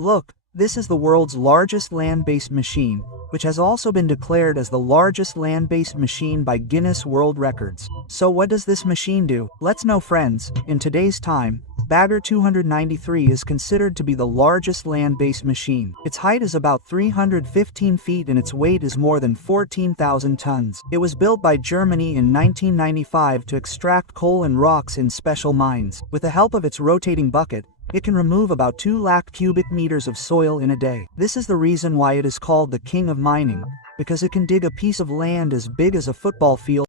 Look, this is the world's largest land-based machine, which has also been declared as the largest land-based machine by Guinness World Records. So what does this machine do? Let's know, friends. In today's time, Bagger 293 is considered to be the largest land-based machine. Its height is about 315 feet and its weight is more than 14,000 tons. It was built by Germany in 1995 to extract coal and rocks in special mines. With the help of its rotating bucket, it can remove about 2 lakh cubic meters of soil in a day. This is the reason why it is called the king of mining, because it can dig a piece of land as big as a football field.